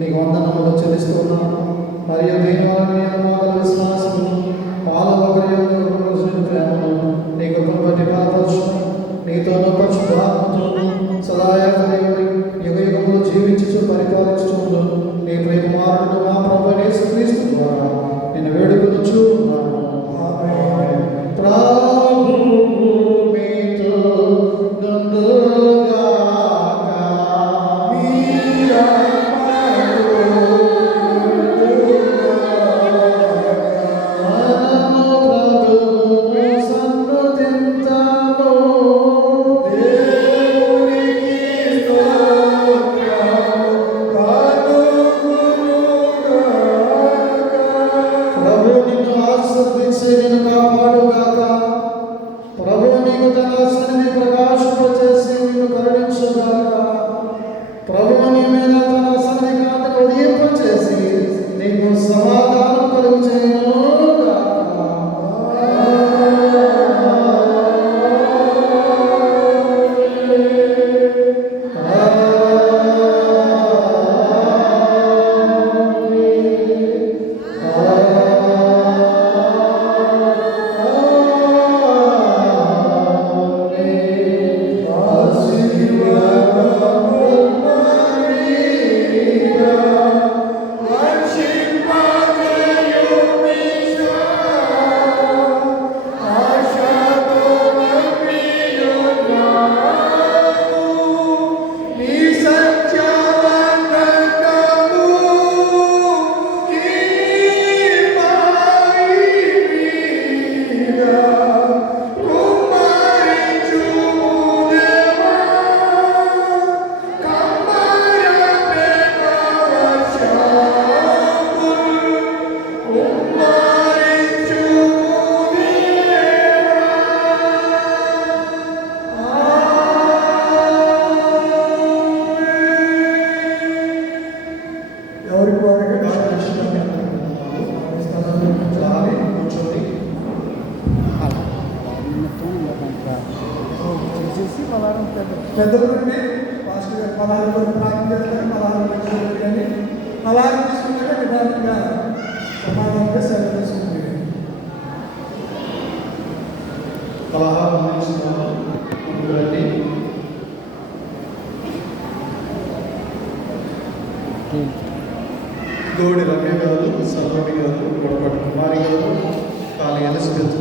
నీకు వందనములు చెల్లిస్తున్నాను. మరియు దేవాలయ విశ్వాసము పాలు ఒకరి ప్రేమను నీ కృపను బట్టి బలపరచు. నీతోనూ పరిశుద్ధాత్మతోనూ సదాయకుడి యుగయుగములు జీవించుచు పరిపాలించుచు నీ ప్రియకుమారుడు మా ప్రభువైన యేసుక్రీస్తు ద్వారా నిన్ను వేడుకొనుచు పెద్దల నుండి పాస్టర్ గారు పలానా వరకు ప్రార్థన చేస్తారు, పలానా వరకు కానీ పలానా తీసుకుంటే విధానంగా సమాధానంగా సెలవు తీసుకుంటుంది. పలహారం గోడి రమ్య గారు, సర్వమి గారు, గొడపటి కుమారి గారు, కాళీ ఎలిజబెత్